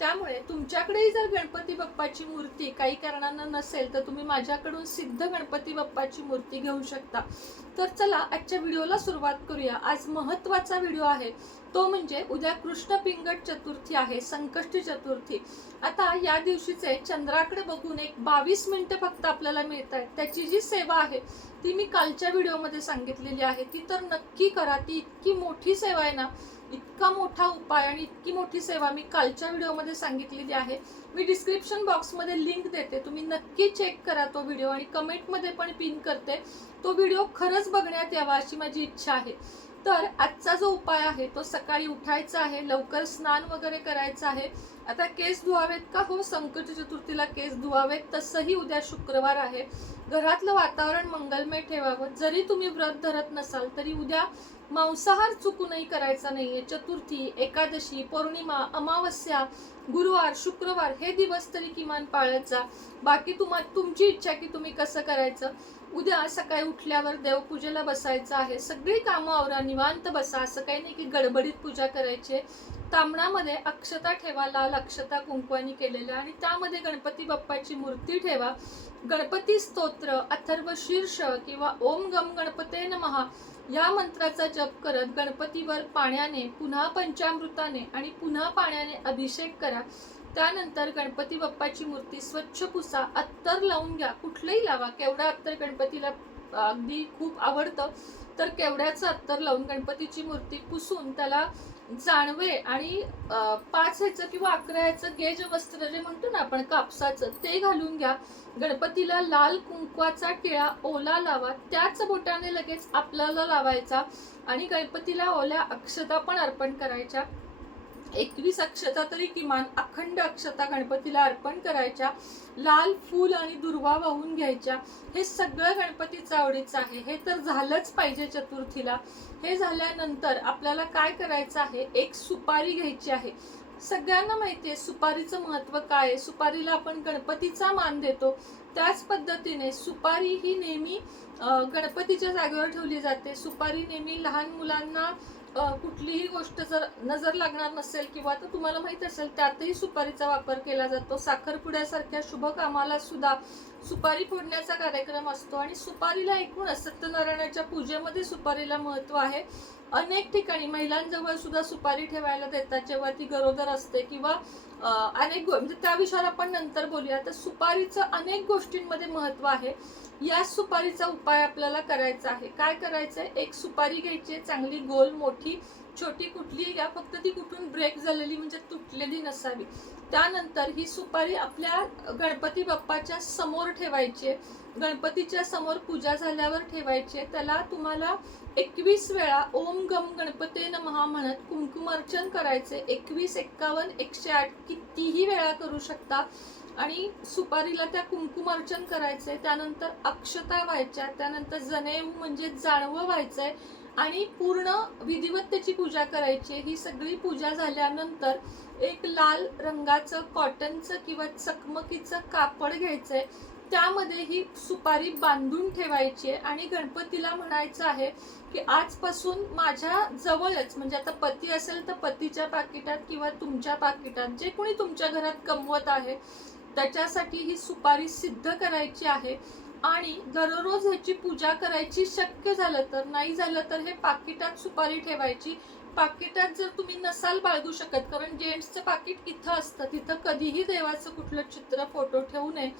त्यामुळे तुमच्याकडेही जर गणपती बाप्पाची मूर्ती काही कारणांना नसेल तर तुम्ही माझ्याकडून सिद्ध गणपती बाप्पाची मूर्ती घेऊ शकता। तर चला आजच्या व्हिडिओला सुरुवात करूया। आज महत्त्वाचा व्हिडिओ आहे, तो म्हणजे उद्या कृष्ण पिंगट चतुर्थी आहे, संकष्टी चतुर्थी। आता या दिवशीचे चंद्राकडे बघून एक 22 मिनिटं फक्त आपल्याला मिळत आहेत। त्याची जी सेवा आहे ती मी कालच्या व्हिडिओमध्ये सांगितलेली आहे, ती तर नक्की करा। ती इतकी मोठी सेवा आहे ना, इतका मोठा उपाय आणि इतकी मोठी सेवा मी कालच्या व्हिडिओमध्ये सांगितलेली आहे। मी डिस्क्रिप्शन बॉक्समध्ये लिंक देते, तुम्ही नक्की चेक करा तो व्हिडिओ, आणि कमेंटमध्ये पण पिन करते। तो व्हिडिओ खरंच बघण्यात यावा अशी माझी इच्छा आहे। तर आजचा जो उपाय आहे तो सकाळी उठायचा आहे, लवकर स्नान वगैरे करायचं आहे। आता केस धुवावेत का? हो, संकष्टी चतुर्थीला केस धुवावेत। तसंही उद्या शुक्रवार आहे, घरातलं वातावरण मंगलमय ठेवावं। जरी तुम्ही व्रत धरत नसाल तरी उद्या मांसाहार चुकूनही करायचा नाहीये। चतुर्थी, एकादशी, पौर्णिमा, अमावस्या, गुरुवार, शुक्रवार हे दिवस तरी किमान पाळत जा। बाकी तुमची इच्छा की तुम्ही कसं करायचं। उद्या सकाळी उठल्यावर देवपूजेला बसायचं आहे, सगळी कामं आवरा, निवांत बसा। असं काही नाही की गडबडीत पूजा करायची। तांबणामध्ये अक्षता ठेवा, लाल अक्षता कुंकवानी केलेल्या, आणि त्यामध्ये गणपती बाप्पाची मूर्ती ठेवा। गणपती स्तोत्र, अथर्व शीर्ष किंवा ओम गम गणपते नमः या मंत्राचा जप करत गणपतीवर पाण्याने, पुन्हा पंचामृताने आणि पुन्हा पाण्याने अभिषेक करा। त्यानंतर गणपती बाप्पाची मूर्ती स्वच्छ पुसा, अत्तर लावून घ्या, कुठलंही लावा। केवढा अत्तर गणपतीला अगदी खूप आवडतं, तर केवढ्याचं अत्तर लावून गणपतीची मूर्ती पुसून त्याला जानवे आणि 5 ह्याचं किंवा 11 ह्याचं गेज वस्त्र जे म्हणतो ना आपण कापसाचं, ते घालून घ्या। गणपतीला लाल कुंकवाचा टिळा ओला लावा, त्याच बोटाने लगेच आपल्याला लावायचा, आणि गणपतीला ओल्या अक्षता पण अर्पण करायच्या। 21 अक्षता तरी किमान अखंड अक्षता गणपतीला अर्पण करायच्या। लाल फूल आणि दुर्वा वाहून घ्यायच्या। हे सगळं गणपतीचं आवडीचं आहे, हे तर झालंच पाहिजे चतुर्थीला। हे झाल्यानंतर आपल्याला काय करायचं आहे, एक सुपारी घ्यायची आहे। सगळ्यांना माहिती आहे सुपारीचं महत्त्व काय आहे, सुपारीला आपण गणपतीचा मान देतो। त्याच पद्धतीने सुपारी ही नेहमी गणपतीच्या जागेवर ठेवली जाते। सुपारी नेहमी लहान मुलांना कुठलीही गोष्ट जर नजर लागणार नसेल किंवा तर तुम्हाला माहित असेल त्यातही सुपारीचा वापर केला जातो। साखरपुड्यासारख्या शुभ कामाला सुद्धा सुपारी फोडण्याचा कार्यक्रम असतो, आणि सुपारीला एकूणच सत्यनारायणाच्या पूजेमध्ये सुपारीला महत्त्व आहे। अनेक ठिकाणी महिलांजवळ सुद्धा सुपारी ठेवायला देतात जेव्हा ती गरोदर असते, किंवा अनेक म्हणजे त्या विषयावर आपण नंतर बोलूया। तर सुपारीचं अनेक गोष्टींमध्ये महत्त्व आहे। या सुपारीचा उपाय आपल्याला करायचा आहे। काय करायचंय, एक सुपारी घ्यायची, चांगली गोल मोठी, छोटी कुठलीही घ्या, फक्त ती कुठून ब्रेक झालेली म्हणजे तुटलेली नसावी। त्यानंतर ही सुपारी आपल्या गणपती बाप्पाच्या समोर ठेवायची, गणपतीच्या समोर पूजा झाल्यावर ठेवायची। त्याला तुम्हाला 21 वेळा ओम गम गणपते नमः म्हणत कुंकुमार्चन करायचे। 21, 51, 108 कितीही वेळा करू शकता, आणि सुपारीला त्या कुंकुमार्चन करायचंय। त्यानंतर अक्षता व्हायच्या, त्यानंतर जनेऊ म्हणजे जानवं व्हायचंय, आणि पूर्ण विधिवत त्याची पूजा करायची। ही सगळी पूजा झाल्यानंतर एक लाल रंगाचं कॉटनचं किंवा चकमकीचं कापड घ्यायचंय, त्यामध्ये ही सुपारी बांधून ठेवायची, आणि गणपतीला म्हणायचं आहे की आजपासून माझ्या जवळच, म्हणजे आता पती असेल तर पतीच्या पाकिटात किंवा तुमच्या पाकिटात, जे कोणी तुमच्या घरात कमवत आहे त्याच्यासाठी ही सुपारी सिद्ध करायची आहे, आणि दररोज ह्याची पूजा करायची। शक्य झालं तर, नाही झालं तर हे पाकिटात सुपारी ठेवायची। पाकिटात जर तुम्ही नसाल बाळगू शकत, कारण जेंट्सचं पाकिट इथं असतं, तिथं कधीही देवाचं कुठलं चित्र फोटो ठेवू नये,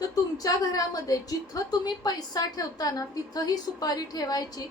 तर तुमच्या घरामध्ये जिथं तुम्ही पैसा ठेवता ना तिथं ही सुपारी ठेवायची।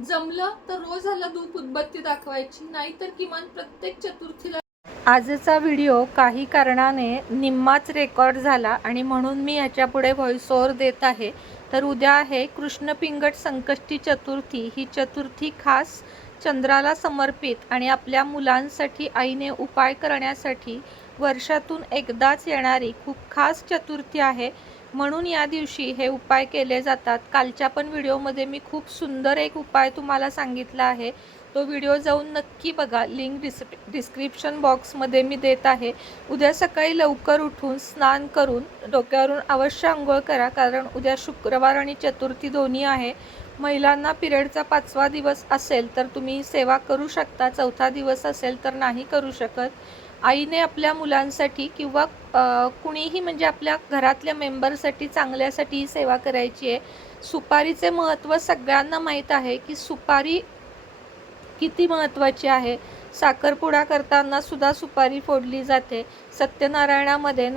जमलं तर रोज ह्याला धूप उदबत्ती दाखवायची, नाहीतर किमान प्रत्येक चतुर्थीला। आजचा व्हिडिओ काही कारणाने निम्माच रेकॉर्ड झाला, आणि म्हणून मी ह्याच्यापुढे व्हॉइस ओव्हर देत आहे। तर उद्या आहे कृष्ण पिंगट संकष्टी चतुर्थी। ही चतुर्थी खास चंद्राला समर्पित आणि आपल्या मुलांसाठी आईने उपाय करण्यासाठी वर्षातून एकदाच येणारी खूप खास चतुर्थी आहे, म्हणून या दिवशी हे उपाय केले जातात। कालच्या पण व्हिडिओमध्ये मी खूप सुंदर एक उपाय तुम्हाला सांगितला आहे, तो व्हिडिओ जाऊन नक्की बघा, लिंक डिस्क्रिप्शन बॉक्समध्ये मी देत आहे। उद्या सकाळी लवकर उठून स्नान करून डोक्यावरून अवश्य अंघोळ करा, कारण उद्या शुक्रवार आणि चतुर्थी दोन्ही आहे। महिलांना पिरियडचा 5वा दिवस असेल तर तुम्ही सेवा करू शकता, 4था दिवस असेल तर नाही करू शकत। आईने आपल्या मुलांसाठी किंवा कुणीही म्हणजे आपल्या घरातल्या मेंबरसाठी चांगल्यासाठी ही सेवा करायची आहे. सुपारीचे महत्त्व सगळ्यांना माहीत आहे की सुपारी किती महत्त्वाची आहे. साखरपुडा करताना सुद्धा सुपारी फोडली जाते. सत्यनारायणामध्ये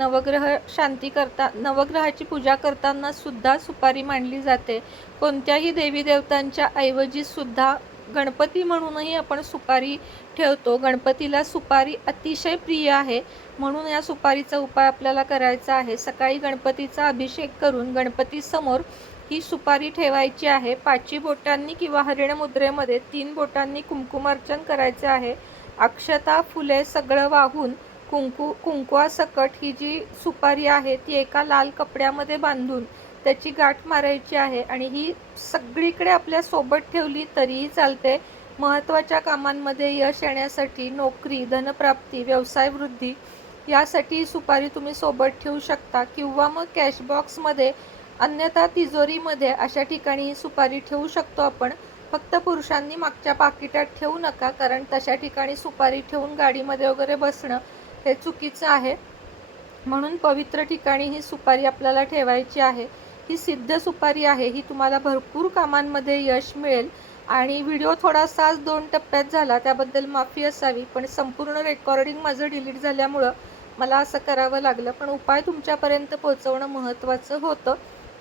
नवग्रहाची पूजा करताना सुद्धा सुपारी मांडली जाते. कोणत्याही देवी देवतांच्या ऐवजी सुद्धा गणपती म्हणूनही आपण सुपारी ठेवतो. गणपतीला सुपारी अतिशय प्रिय आहे, म्हणून या सुपारीचा उपाय आपल्याला करायचा आहे. सकाळी गणपतीचा अभिषेक करून गणपतीसमोर ही सुपारी ठेवायची आहे. 5 बोटांनी किंवा हरिण मुद्रेमध्ये 3 बोटांनी कुंकुमार्चन करायचे आहे. अक्षता फुले सगळं वाहून कुंकवासकट ही जी सुपारी आहे ती एका लाल कपड्यामध्ये बांधून त्याची गाठ मारायची आहे आणि ही सगळीकडे आपल्या सोबत ठेवली तरीही चालते. महत्त्वाच्या कामांमध्ये यश येण्यासाठी, नोकरी, धनप्राप्ती, व्यवसाय वृद्धी यासाठी ही सुपारी तुम्ही सोबत ठेवू शकता किंवा मग कॅश बॉक्समध्ये, अन्यथा तिजोरीमध्ये अशा ठिकाणी ही सुपारी ठेवू शकतो आपण. फक्त पुरुषांनी मागच्या पाकिटात ठेवू नका, कारण तशा ठिकाणी सुपारी ठेवून गाडीमध्ये वगैरे बसणं हे चुकीचं आहे. म्हणून पवित्र ठिकाणी ही सुपारी आपल्याला ठेवायची आहे. ही सिद्ध सुपारी आहे. ही तुम्हाला भरपूर कामांमध्ये यश मिळेल. आणि व्हिडिओ थोडासा 2 टप्प्यात झाला, त्याबद्दल माफी असावी, पण संपूर्ण रेकॉर्डिंग माझं डिलीट झाल्यामुळं मला असं करावं लागलं. पण उपाय तुमच्यापर्यंत पोहोचवणं महत्त्वाचं होतं.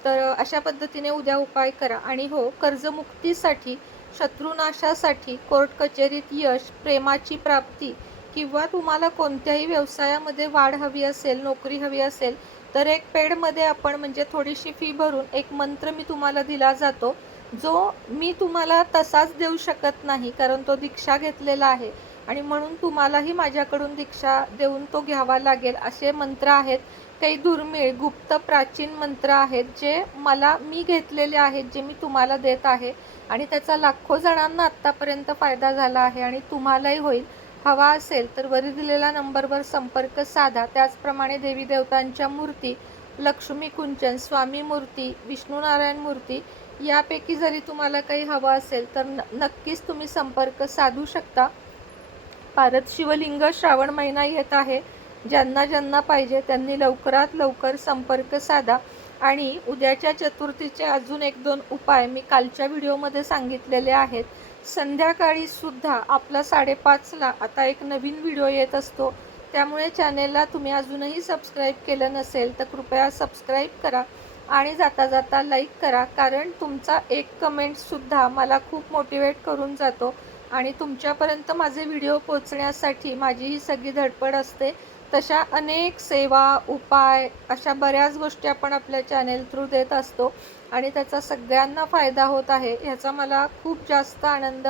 तर अशा पद्धतीने उद्या उपाय करा. आणि हो, कर्जमुक्तीसाठी, शत्रुनाशासाठी, कोर्ट कचेरीत यश, प्रेमाची प्राप्ती किंवा तुम्हाला कोणत्याही व्यवसायामध्ये वाढ हवी असेल, नोकरी हवी असेल, तर एक पेडमध्ये आपण म्हणजे थोडीशी फी भरून एक मंत्र मी तुम्हाला दिला जातो, जो मी तुम्हाला तसाच देऊ शकत नाही, कारण तो दीक्षा घेतलेला आहे आणि म्हणून तुम्हालाही माझ्याकडून दीक्षा देऊन तो घ्यावा लागेल. असे मंत्र आहेत, काही दुर्मिळ गुप्त प्राचीन मंत्र आहेत जे मी घेतलेले आहेत, जे मी तुम्हाला देत आहे आणि त्याचा लाखो जणांना आत्तापर्यंत फायदा झाला आहे आणि तुम्हालाही होईल. हवा असेल तर वरील दिलेल्या नंबरवर संपर्क साधा. त्याचप्रमाणे देवी देवतांच्या मूर्ती, लक्ष्मी कुंचन, स्वामी मूर्ती, विष्णुनारायण मूर्ती यापैकी जरी तुम्हाला काही हवं असेल तर नक्कीच तुम्ही संपर्क साधू शकता. पारद शिवलिंग श्रावण महिना येत आहे. ज्यांना पाहिजे त्यांनी लवकरात लवकर संपर्क साधा. आणि उद्याच्या चतुर्थीचे अजून 1-2 उपाय मी कालच्या व्हिडिओमध्ये सांगितलेले आहेत. संध्याकाळी सुद्धा आपला 5:30ला आता एक नवीन व्हिडिओ येत असतो, त्यामुळे चॅनेलला तुम्ही अजूनही सबस्क्राईब केलं नसेल तर कृपया सबस्क्राईब करा आणि जाता जाता लाईक करा, कारण तुमचा एक कमेंटसुद्धा मला खूप मोटिवेट करून जातो आणि तुमच्यापर्यंत माझे व्हिडिओ पोचण्यासाठी माझी ही सगळी धडपड असते. तशा अनेक सेवा, उपाय, अशा बऱ्याच गोष्टी आपण आपल्या चॅनेल थ्रू देत असतो आणि त्याचा सगळ्यांना फायदा होत आहे. ह्याचा मला खूप जास्त आनंद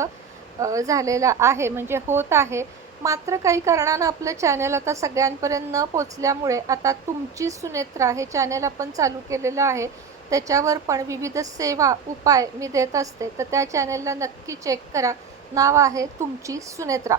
झालेला आहे, म्हणजे होत आहे. मात्र काही कारणानं आपलं चॅनल आता सगळ्यांपर्यंत न पोचल्यामुळे आता तुमची सुनेत्रा हे चॅनल आपण चालू केलेलं आहे. त्याच्यावर पण विविध सेवा, उपाय मी देत असते, तर त्या चॅनेलला नक्की चेक करा. नाव आहे तुमची सुनेत्रा.